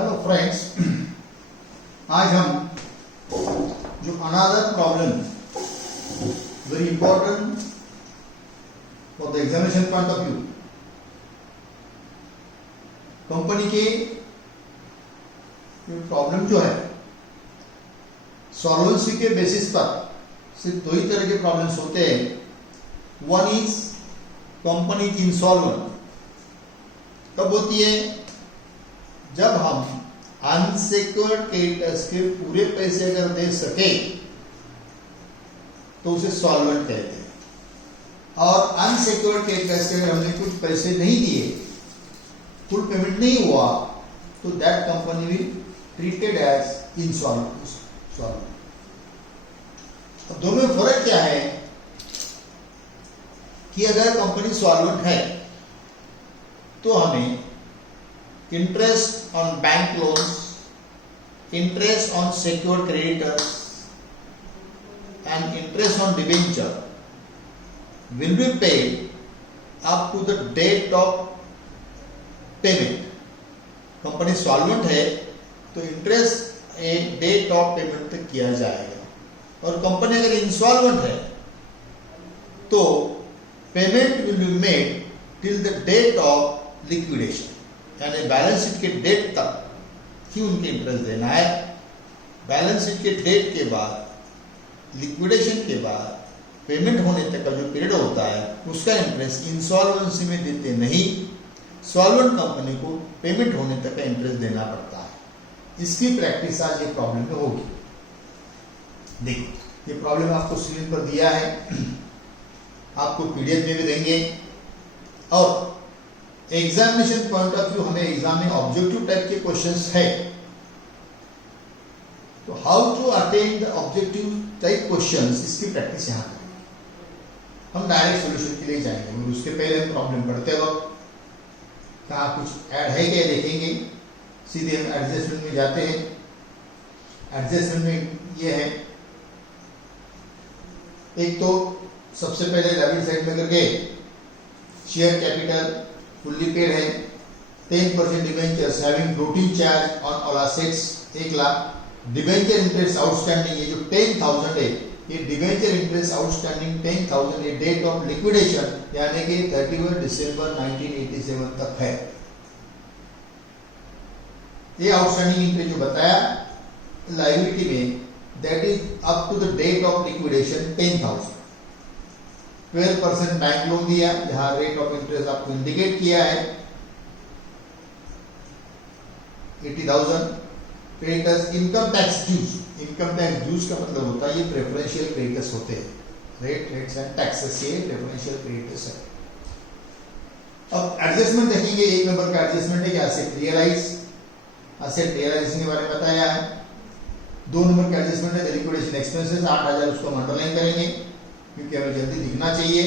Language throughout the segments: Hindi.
हेलो फ्रेंड्स, आज हम जो another problem very important for the examination point of view, company के प्रॉब्लम जो है सॉल्वेंसी के बेसिस पर सिर्फ दो ही तरह के प्रॉब्लम्स होते हैं। One is company is insolvent. कब होती है? जब हम अनसिक्योर्ड क्रेडिटर्स के पूरे पैसे अगर दे सके तो उसे सॉल्वेंट कहते हैं, और अनसिक्योर्ड क्रेडिटर्स के अगर हमने कुछ पैसे नहीं दिए, फुल पेमेंट नहीं हुआ, तो that company will treated as insolvent. अब दोनों में फर्क क्या है कि अगर कंपनी सॉल्वेंट है तो हमें interest on bank loans, interest on secured creditors and interest on debenture will be paid up to the date of payment. Company solvent है तो इंटरेस्ट एक डेट ऑफ पेमेंट तक किया जाएगा, और कंपनी अगर इंसॉल्वेंट है तो payment will be made till the date of liquidation, यानी बैलेंस शीट के डेट तक ही उनके इंटरेस्ट देना है। बैलेंस शीट के डेट के बाद, लिक्विडेशन के बाद पेमेंट होने तक का जो पीरियड होता है उसका इंटरेस्ट इंसॉल्वेंसी में देते नहीं, सॉल्वेंट कंपनी को पेमेंट होने तक का इंटरेस्ट देना पड़ता है। इसकी प्रैक्टिस आज ये प्रॉब्लम में होगी। देखिए, ये प्रॉब्लम आपको स्क्रीन पर दिया है, आपको पीडीएफ में भी देंगे, और एग्जामिनेशन पॉइंट ऑफ व्यू हमें एग्जाम में ऑब्जेक्टिव टाइप के क्वेश्चंस है, तो how to attain the objective type questions, इसकी प्रैक्टिस यहां करें। हम डायरेक्ट सॉल्यूशन के लिए जाएंगे, और उसके पहले हम प्रॉब्लम पढ़ते वक्त कहाँ कुछ ऐड है क्या देखेंगे। सीधे हम एडजस्टमेंट में जाते हैं। एडजस्टमेंट में ये है, एक तो सबसे पहले लेवल साइड में करके शेयर कैपिटल फुल्ली पेड है, 10% debentures having floating charge on all assets 1 lakh, debenture interest outstanding ये जो 10,000 है, ये डिबेंचर इंटरेस्ट आउटस्टैंडिंग 10,000 ये डेट ऑफ लिक्विडेशन यानी कि 31 दिसंबर 1987 तक है। ये आउटस्टैंडिंग इंटरेस्ट जो बताया लायबिलिटी में, that is up to the date of liquidation 10,000। 12% bank loan दिया, जहां रेट ऑफ इंटरेस्ट आपको इंडिकेट किया है 80,000। Creditors income tax dues, income tax dues का मतलब होता है ये प्रेफरेंशियल क्रेडिटर्स होते हैं, रेट्स एंड टैक्सेस से प्रेफरेंशियल क्रेडिटर्स है। अब एडजस्टमेंट देखेंगे, 1 नंबर का एडजस्टमेंट है कि एसेट रियलाइजेशन के बारे में बताया है। 2 नंबर का एडजस्टमेंट है लिक्विडेशन एक्सपेंसेस 8,000, उसको हम अंडरलाइन करेंगे क्योंकि हमें जल्दी दिखना चाहिए।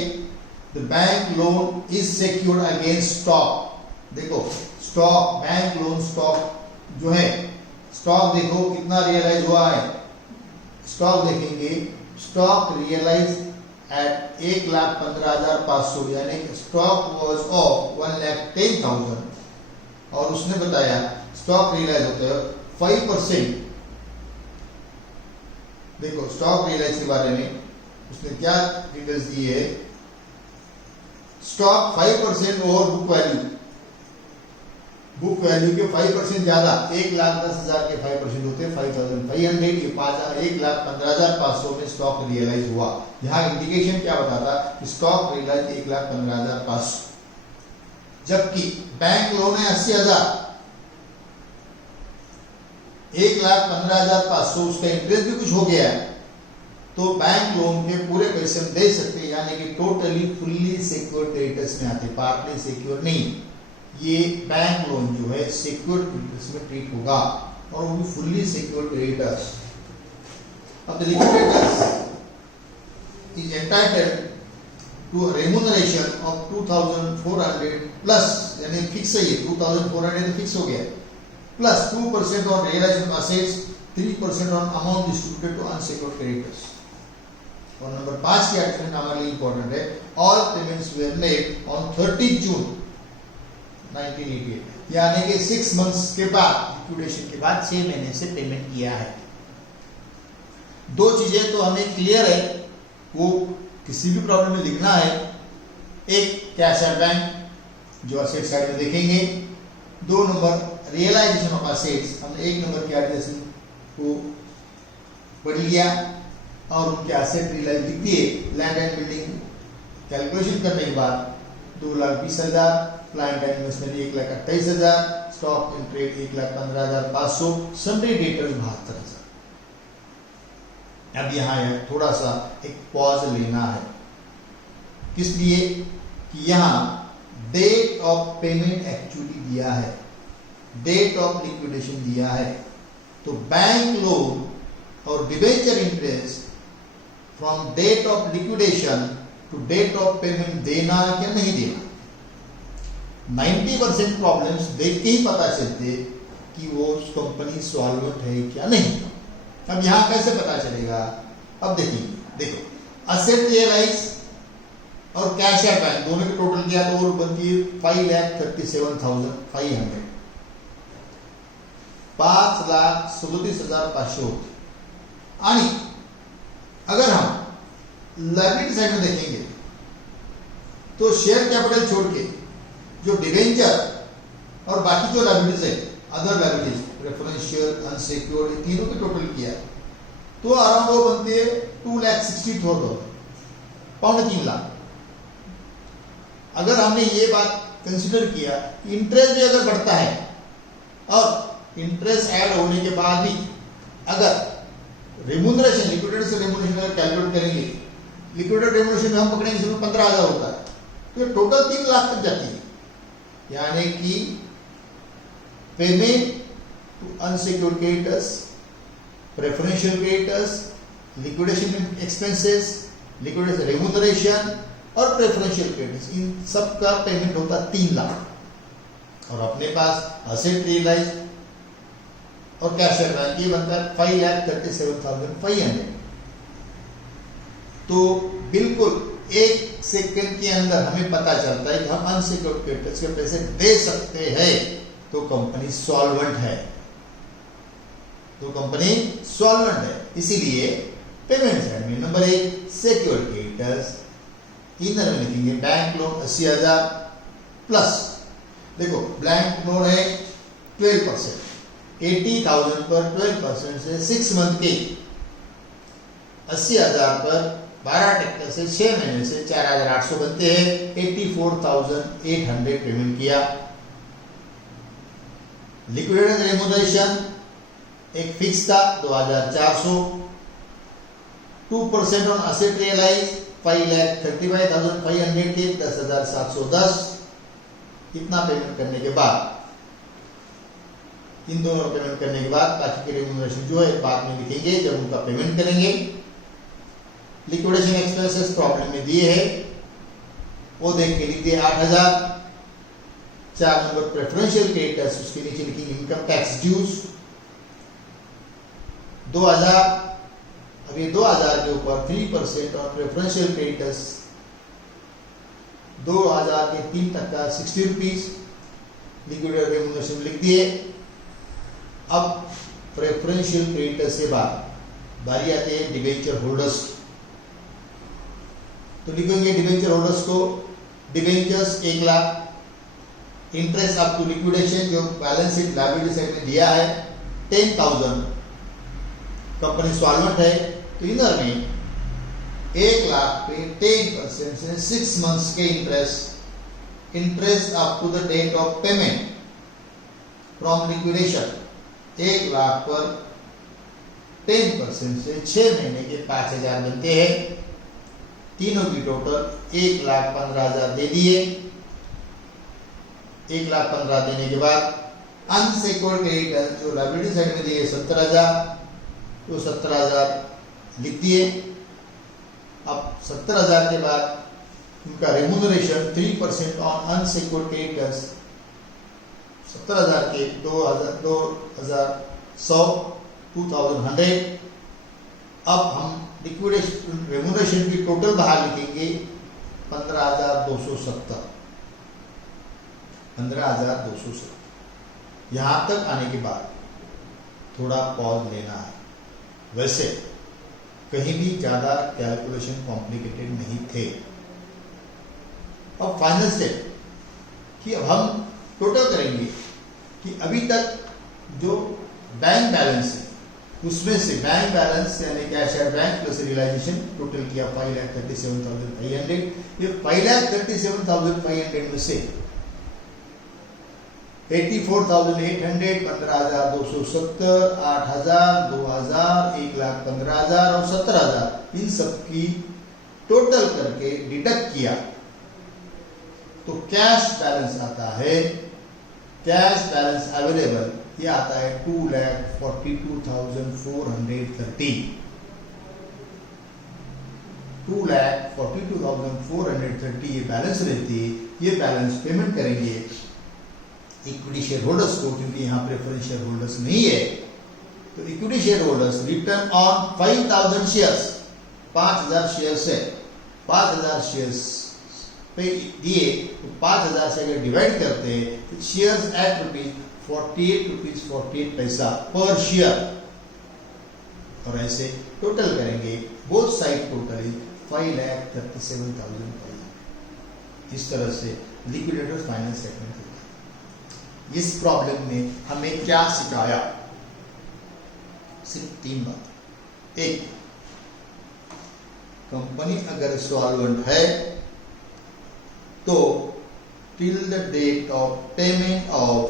The bank loan is secured against stock. देखो स्टॉक, बैंक लोन स्टॉक जो है, स्टॉक देखो कितना रियलाइज हुआ है। स्टॉक देखेंगे, स्टॉक रियलाइज एट 1,15,500, यानी स्टॉक वाज ऑफ 1,10,000, और उसने बताया स्टॉक रियलाइज होता है 5%। देखो स्टॉक रियलाइज के बारे में उसने क्या डिटेल्स दी है, stock 5% over book value, book value के 5% ज्यादा, 1,10,000 के 5% होते हैं 5,500, ये 1,15,500 में स्टॉक रियलाइज हुआ। यहाँ इंडिकेशन क्या बताता कि स्टॉक रियलाइज 1,15,500, जबकि बैंक लोन है 80,000, 1,15,500 उसका इंटरेस्ट भी कुछ हो गया है, तो बैंक लोन के पूरे पैसे हम दे सकते हैं, यानी कि टोटली फुल्ली सिक्योर्ड क्रेडिटर्स में आते, पार्टली सिक्योर्ड नहीं। ये बैंक लोन जो है सिक्योर्ड क्रेडिटर्स में ट्रीट होगा, और वो भी फुल्ली सिक्योर्ड क्रेडिटर्स। अब the liquidators is entitled to remuneration of 2,400 plus, यानी फिक्स है ये 2,400 फिक्स हो गया, plus 2% on realised assets, 3% on amount distributed to unsecured creditors. और नंबर 5 की एडजस्टमेंट हमारे लिए इंपॉर्टेंट है, all payments were made on 30 June 1988, यानी कि 6 मंथ्स के बाद लिक्विडेशन के बाद 6 महीने से पेमेंट किया है। दो चीजें तो हमें क्लियर है, वो किसी भी प्रॉब्लम में लिखना है। एक कैश एट बैंक जो असेट साइड में देखेंगे, 2 नंबर रियलाइजेशन ऑफ असेट्स, हमने 1 नंबर के एडजस्टमेंट को पढ़ लिया और उनके एसेट रियलाइज लिख दिए। लैंड एंड बिल्डिंग कैलकुलेशन करने के बाद 2,20,000, plant and machinery 1,28,000, stock in trade 1,15,500, Sunday debtors 72,000। अब यहाँ थोड़ा सा एक पॉज लेना है, किस लिए कि यहाँ डेट ऑफ पेमेंट एक्चुअली दिया है, डेट ऑफ लिक्विडेशन दिया है। तो बैंक लोन और debenture interest from date of liquidation to date of payment देना क्या नहीं देना। 90% प्रॉब्लम्स देख के ही पता चलते कि वो कंपनी सॉल्वेंट है क्या नहीं। अब यहां कैसे पता चलेगा, अब देखिए, देखो असेट रियलाइज और कैश एट बैंक दोनों के टोटल किया तो बनती है 5,37,500, 5,37,500 होती। आणि अगर हम लायबिलिटी साइड में देखेंगे तो शेयर कैपिटल छोड़ के जो डिवेंचर और बाकी जो लायबिलिटीज है, अदर लायबिलिटीज, प्रेफरेंशियल, अनसिक्योर्ड, तीनों के टोटल किया तो अराउंड वो बनती है 2,60,000, 3.5 लाख। अगर हमने ये बात कंसिडर किया, इंटरेस्ट भी अगर बढ़ता है और इंटरेस्ट ऐड होने के बाद भी अगर रेम्यूनरेशन, लिक्विडेटेड से रेम्यूनरेशन अगर कैलकुलेट करेंगे, लिक्विडेटेड रेम्यूनरेशन में हम पकड़ेंगे जिसमें 15,000 होता है तो ये टोटल 3 लाख तक जाती है। यानी कि payment to unsecured creditors, preferential creditors, liquidation expenses, liquidation remuneration और प्रेफरेंशियल क्रेडिटर्स, इन सब का पेमेंट होता है 3 लाख। और अपने पास असेट रियलाइज और कैश एट बैंक ये बनता है 5,37,500। तो बिल्कुल 1 सेकंड के अंदर हमें पता चलता है कि हम अनसिक्योर्ड क्रेडिटर्स के पैसे दे सकते हैं तो कंपनी सॉल्वेंट है, तो कंपनी सॉल्वेंट है। इसीलिए पेमेंट साइड में नंबर 1 सिक्योर्ड क्रेडिटर्स, इधर में लिखेंगे बैंक लोन 80,000 प्लस, देखो बैंक लोन है 12%, 80,000 पर 12% से 6 मंथ के 80,000 पर 12% से 6 महीने से 4,800 बनते हैं। 84,800 पेमेंट किया। लिक्विडेटेड रेम्यूनरेशन एक फिक्स था 2,400, 2% ऑन असेट रियलाइज 5,35,500 के 10,710। इतना पेमेंट करने के बाद, इन दोनों पेमेंट करने के बाद बाकी के रेम्यूनरेशन जो है बाद में लिखेंगे जब उनका पेमेंट करेंगे। लिक्विडेशन एक्सपेंसेस प्रॉब्लम में दिए है, वो देख के लिख दिए 8,000। 4 नंबर प्रेफरेंशियल क्रेडिटर्स, उसके नीचे लिखेंगे इनकम टैक्स ड्यूज 2,000। अब ये 2,000 के ऊपर 3% और प्रेफरेंशियल क्रेडिटर्स 2,000 के 3% 60 रुपीज लिक्विडेटेड रेम्यूनरेशन लिख दिए। अब प्रेफरेंशियल क्रेडिटर्स के बाद बारी आती है डिबेंचर होल्डर्स की, तो लिखेंगे डिबेंचर होल्डर्स को, debentures 1 lakh, interest up to liquidation जो बैलेंस शीट लायबिलिटी साइड में दिया है 10,000, कंपनी सॉल्वेंट है तो इधर में 1 लाख पे 10% से 6 मंथ्स के interest up to the date of payment from liquidation 1 lakh पर 10% से 6 महीने के 5,000 बनते हैं। तीनों की टोटल 1,15,000 दे दिए। 1,15,000 देने के बाद अनसिक्योर्ड क्रेडिटर जो लायबिलिटी साइड में दिए 70,000, तो 70,000 लिख दिए। अब 70,000 के बाद उनका रेम्यूनरेशन 3% ऑन अनसिक्योर्ड क्रेडिटर्स 70,000 के 2,100 अब हम लिक्विडेशन रेम्यूनरेशन की टोटल बाहर लिखेंगे 15,270। 15,270 यहां तक आने के बाद थोड़ा पॉज लेना है। वैसे कहीं भी ज्यादा कैलकुलेशन कॉम्प्लिकेटेड नहीं थे। अब फाइनल स्टेप कि अब हम टोटल करेंगे कि अभी तक जो बैंक बैलेंस है उसमें से बैंक बैलेंस यानी cash at bank plus realisation total किया 5,37,500। ये 5,37,500 में से 84,800, 15,270, 8,000, 2,000, 1,15,000 और 17,000 इन सब की टोटल करके डिडक्ट किया तो कैश बैलेंस आता है, कैश बैलेंस अवेलेबल ये आता है 2,42,430। 2,42,430 ये बैलेंस रहती है। ये बैलेंस पेमेंट करेंगे इक्विटी शेयर होल्डर्स को, क्योंकि यहाँ प्रेफरेंस शेयर होल्डर्स नहीं है। तो equity share holders return on 5,000 shares, 5,000 shares है, 5,000 शेयर्स पे दिए तो 5,000 से अगर डिवाइड करते हैं तो शेयर्स एट ₹48.48 पर शेयर, और ऐसे टोटल करेंगे बोथ साइड टोटल 5,37,500। इस तरह से लिक्विडेटर फाइनल स्टेटमेंट होता है। इस प्रॉब्लम में हमें क्या सिखाया? सिर्फ 3 बात। एक, कंपनी अगर सॉल्वेंट है तो till the date of payment of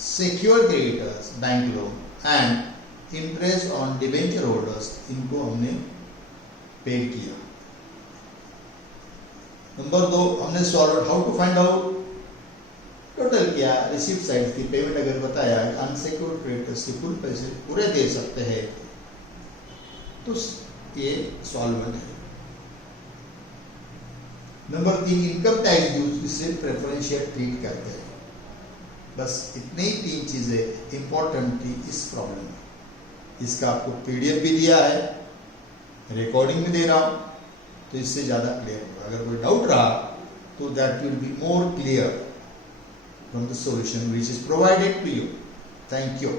secure creditors bank loan and interest on debenture holders इनको हमने पेड किया। नंबर 2, हमने solvent how to find out, total किया, रिसीव साइड की पेमेंट अगर बताया अनसिक्योर्ड क्रेडिटर्स के फुल पैसे पूरे दे सकते हैं तो ये सॉल्वेंट है। नंबर 3, इनकम टैक्स ड्यूज इससे प्रेफरेंशियल ट्रीट करते हैं। बस इतनी ही 3 चीजें इंपॉर्टेंट थी इस प्रॉब्लम में। इसका आपको पीडीएफ भी दिया है, रिकॉर्डिंग भी दे रहा हूं, तो इससे ज्यादा क्लियर होगा। अगर कोई डाउट रहा तो that will be more clear from the solution which is provided to you. Thank you.